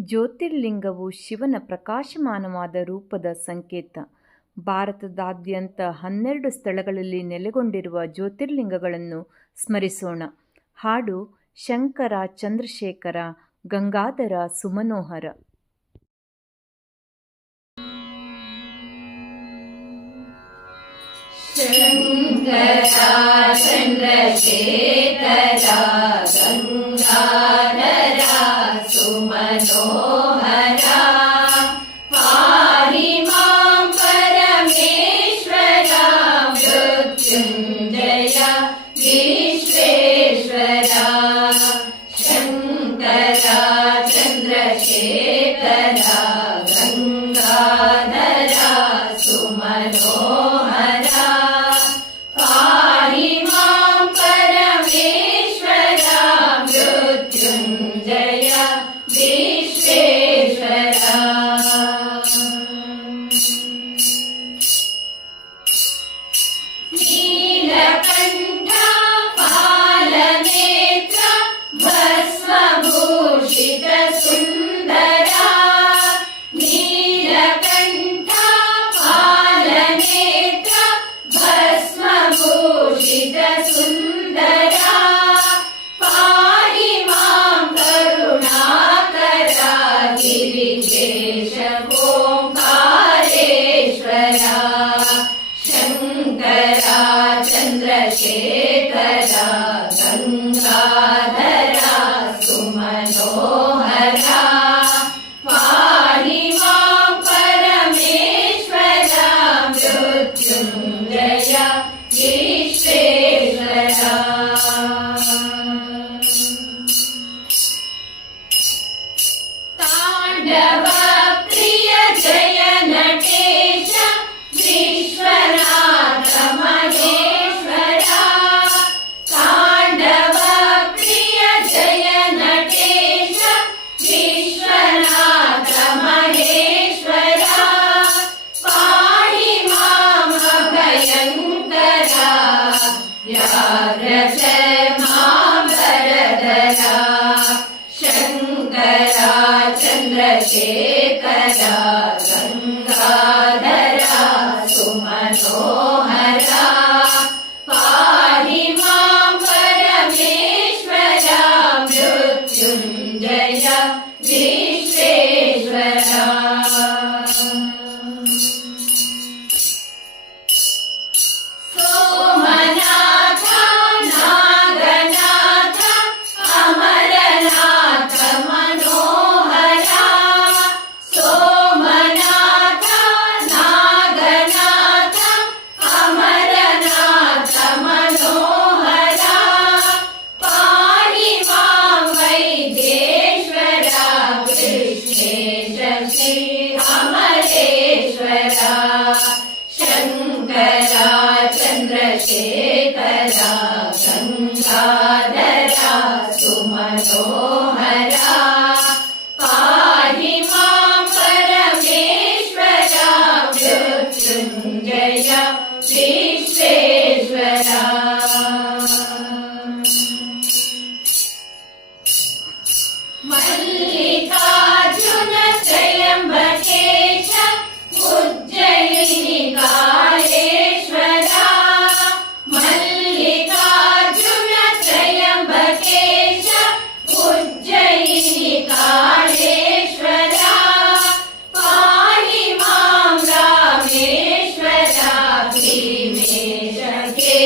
ಜ್ಯೋತಿರ್ಲಿಂಗವು ಶಿವನ ಪ್ರಕಾಶಮಾನವಾದ ರೂಪದ ಸಂಕೇತ. ಭಾರತದಾದ್ಯಂತ ಹನ್ನೆರಡು ಸ್ಥಳಗಳಲ್ಲಿ ನೆಲೆಗೊಂಡಿರುವ ಜ್ಯೋತಿರ್ಲಿಂಗಗಳನ್ನು ಸ್ಮರಿಸೋಣ. ಹಾಡು ಶಂಕರ, ಚಂದ್ರಶೇಖರ, ಗಂಗಾಧರ, ಸುಮನೋಹರ. ಶಂಕರ, ಚಂದ್ರಶೇಖರ ಗಂಗಾ शङ्करा चन्द्रशेखरा गङ्गाधरा सुमनोहरा शङ्करा चन्द्रशे Yes.